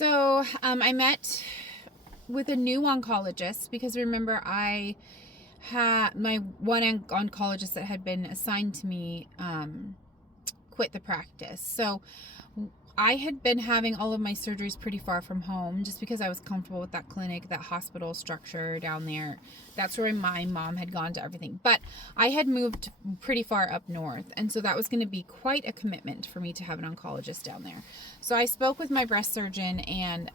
I met with a new oncologist because remember I had my one oncologist that had been assigned to me quit the practice. So I had been having all of my surgeries pretty far from home just because I was comfortable with that clinic, that hospital structure down there. That's where my mom had gone to everything. But I had moved pretty far up north, and so that was going to be quite a commitment for me to have an oncologist down there. So I spoke with my breast surgeon and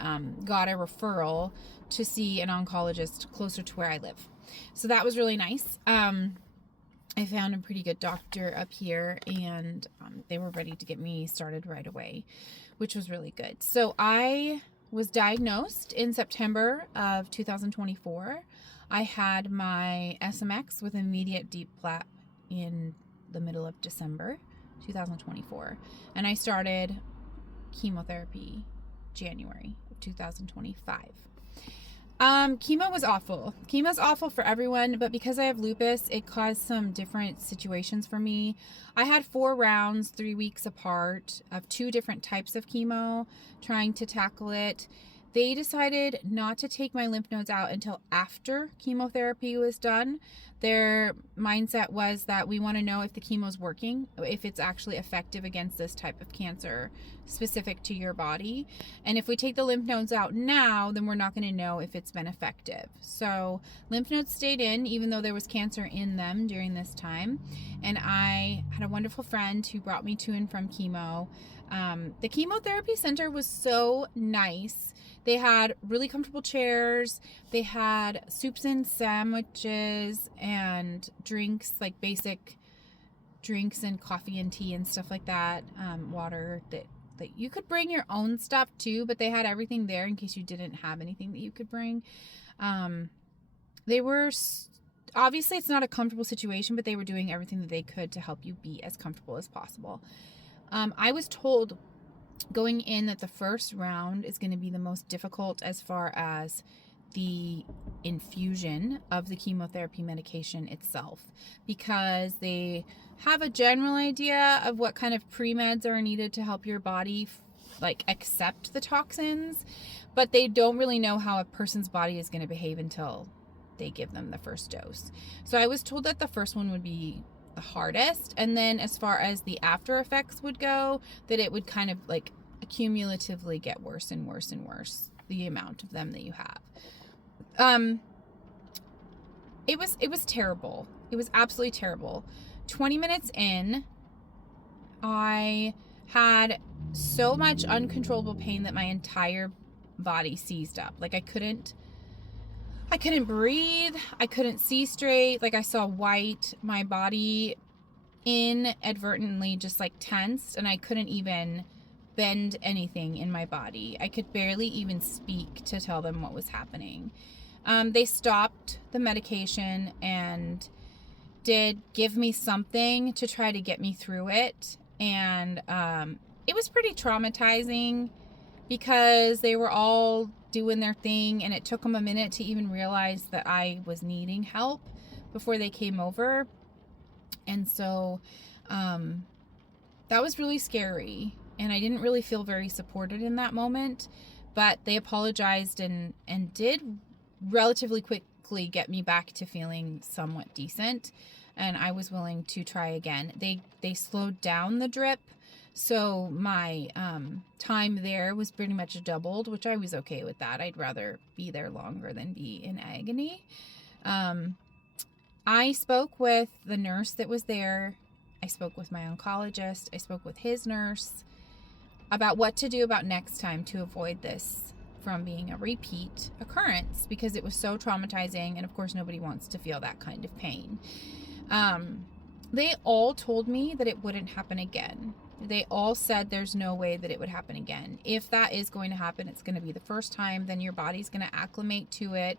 got a referral to see an oncologist closer to where I live. So that was really nice. I found a pretty good doctor up here, and they were ready to get me started right away, which was really good. So I was diagnosed in September of 2024. I had my SMX with immediate deep plat in the middle of December 2024, and I started chemotherapy January of 2025. Chemo was awful. Chemo's awful for everyone, but because I have lupus, it caused some different situations for me. I had 4 rounds, 3 weeks apart, of 2 different types of chemo, trying to tackle it. They decided not to take my lymph nodes out until after chemotherapy was done. Their mindset was that we want to know if the chemo's working, if it's actually effective against this type of cancer specific to your body. And if we take the lymph nodes out now, then we're not going to know if it's been effective. So lymph nodes stayed in, even though there was cancer in them during this time. And I had a wonderful friend who brought me to and from chemo. The chemotherapy center was so nice. They had really comfortable chairs. They had soups and sandwiches and drinks, like basic drinks and coffee and tea and stuff like that. Water that you could bring your own stuff too, but they had everything there in case you didn't have anything that you could bring. They were obviously, it's not a comfortable situation, but they were doing everything that they could to help you be as comfortable as possible. I was told going in that the first round is going to be the most difficult as far as the infusion of the chemotherapy medication itself, because they have a general idea of what kind of pre-meds are needed to help your body accept the toxins, but they don't really know how a person's body is going to behave until they give them the first dose. So I was told that the first one would be the hardest, and then as far as the after effects would go, that it would kind of cumulatively get worse and worse and worse, the amount of them that you have. It was terrible. It was absolutely terrible. 20 minutes in, I had so much uncontrollable pain that my entire body seized up. I couldn't breathe. I couldn't see straight. I saw white. My body inadvertently just tensed, and I couldn't even bend anything in my body. I could barely even speak to tell them what was happening. They stopped the medication and did give me something to try to get me through it. And it was pretty traumatizing because they were all doing their thing, and it took them a minute to even realize that I was needing help before they came over. And so that was really scary, and I didn't really feel very supported in that moment, but they apologized and did relatively quickly get me back to feeling somewhat decent, and I was willing to try again. They slowed down the drip, so my time there was pretty much doubled, which I was okay with that. I'd rather be there longer than be in agony. I spoke with the nurse that was there. I spoke with my oncologist. I spoke with his nurse about what to do about next time to avoid this from being a repeat occurrence, because it was so traumatizing, and of course nobody wants to feel that kind of pain. They all told me that it wouldn't happen again. They all said there's no way that it would happen again. If that is going to happen, it's going to be the first time, then your body's going to acclimate to it,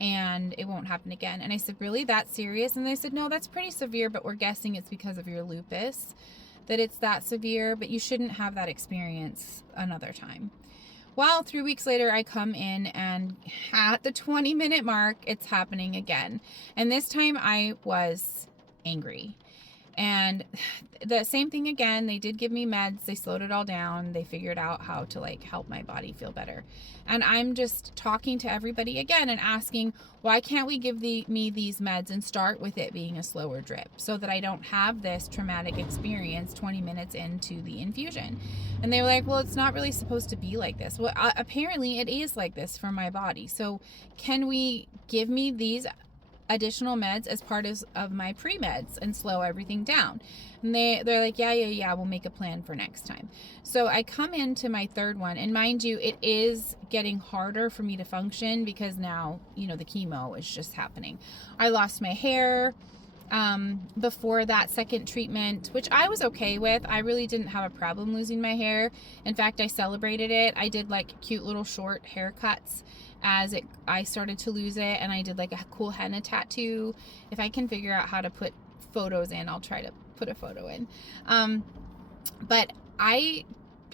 and it won't happen again. And I said, really, that serious? And they said, no, that's pretty severe, but we're guessing it's because of your lupus that it's that severe, but you shouldn't have that experience another time. Well, 3 weeks later, I come in, and at the 20-minute mark, it's happening again. And this time I was angry. And the same thing again, they did give me meds. They slowed it all down. They figured out how to like help my body feel better. And I'm just talking to everybody again and asking, why can't we give me these meds and start with it being a slower drip so that I don't have this traumatic experience 20 minutes into the infusion? And they were like, well, it's not really supposed to be like this. Well, apparently it is like this for my body. So can we give me these additional meds as part of my pre-meds and slow everything down? And they're like, yeah, we'll make a plan for next time. So I come into my third one, and mind you, it is getting harder for me to function because now, you know, the chemo is just happening. I lost my hair before that second treatment, which I was okay with. I really didn't have a problem losing my hair. In fact, I celebrated it. I did like cute little short haircuts as I started to lose it, and I did like a cool henna tattoo. If I can figure out how to put photos in, I'll try to put a photo in. But I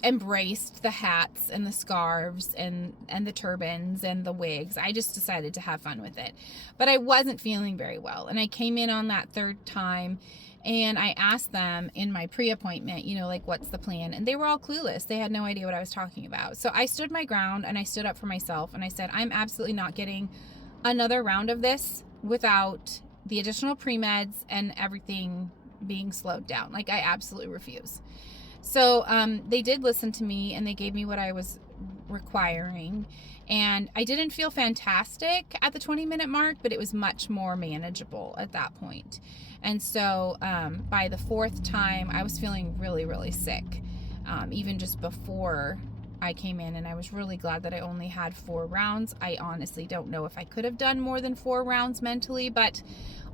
embraced the hats and the scarves and the turbans and the wigs. I just decided to have fun with it. But I wasn't feeling very well, and I came in on that third time, and I asked them in my pre-appointment, you know, like, what's the plan? And they were all clueless. They had no idea what I was talking about. So I stood my ground, and I stood up for myself, and I said, I'm absolutely not getting another round of this without the additional pre-meds and everything being slowed down. Like, I absolutely refuse. So they did listen to me, and they gave me what I was requiring. And I didn't feel fantastic at the 20-minute mark, but it was much more manageable at that point. And so by the fourth time, I was feeling really, really sick, even just before I came in. And I was really glad that I only had 4 rounds. I honestly don't know if I could have done more than 4 rounds mentally, but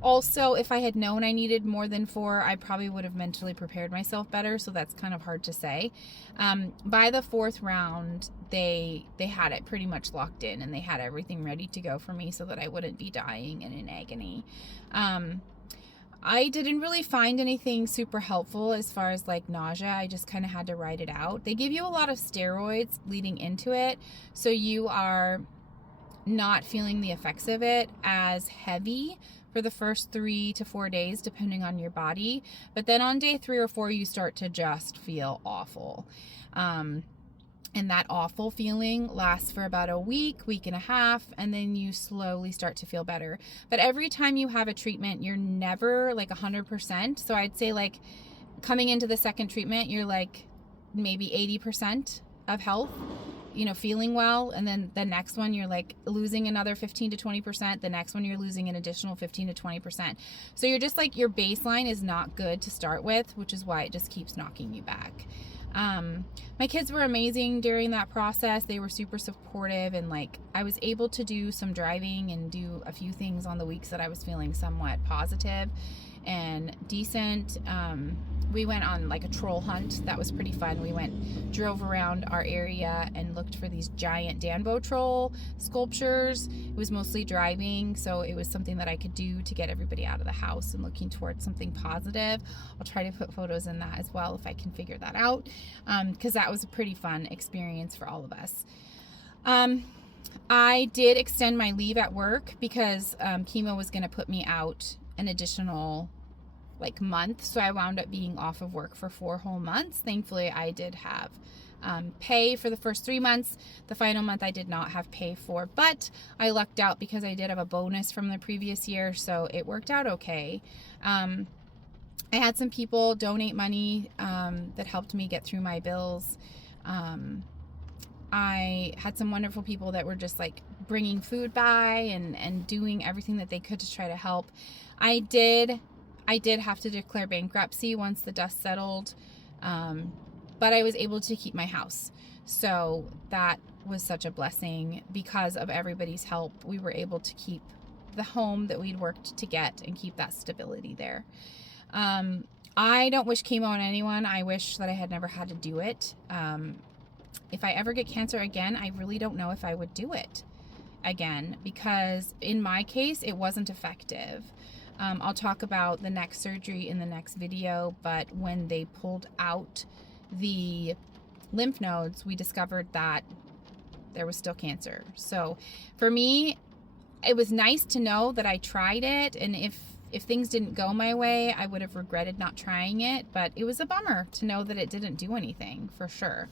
also if I had known I needed more than 4, I probably would have mentally prepared myself better. So that's kind of hard to say. By the 4th round, they had it pretty much locked in, and they had everything ready to go for me so that I wouldn't be dying and in agony. I didn't really find anything super helpful as far as like nausea. I just kind of had to ride it out. They give you a lot of steroids leading into it, so you are not feeling the effects of it as heavy for the first 3 to 4 days, depending on your body. But then on day 3 or 4, you start to just feel awful. And that awful feeling lasts for about a week and a half, and then you slowly start to feel better. But every time you have a treatment, you're never like 100%. So I'd say like coming into the second treatment, you're like maybe 80% of health, you know, feeling well. And then the next one, you're like losing another 15 to 20%. The next one, you're losing an additional 15 to 20%. So you're just like, your baseline is not good to start with, which is why it just keeps knocking you back. My kids were amazing during that process. They were super supportive, and like I was able to do some driving and do a few things on the weeks that I was feeling somewhat positive and decent. We went on like a troll hunt. That was pretty fun. We drove around our area and looked for these giant Danbo troll sculptures. It was mostly driving, so it was something that I could do to get everybody out of the house and looking towards something positive. I'll try to put photos in that as well if I can figure that out, because that was a pretty fun experience for all of us. I did extend my leave at work because chemo was going to put me out an additional like month, so I wound up being off of work for 4 whole months. Thankfully, I did have pay for the first 3 months. The final month I did not have pay for, but I lucked out because I did have a bonus from the previous year, so it worked out okay. I had some people donate money that helped me get through my bills. I had some wonderful people that were just like bringing food by and doing everything that they could to try to help. I did have to declare bankruptcy once the dust settled, but I was able to keep my house. So that was such a blessing because of everybody's help. We were able to keep the home that we'd worked to get and keep that stability there. I don't wish chemo on anyone. I wish that I had never had to do it. If I ever get cancer again, I really don't know if I would do it again, because in my case, it wasn't effective. I'll talk about the next surgery in the next video, but when they pulled out the lymph nodes, we discovered that there was still cancer. So for me, it was nice to know that I tried it, and if if things didn't go my way, I would have regretted not trying it, but it was a bummer to know that it didn't do anything, for sure.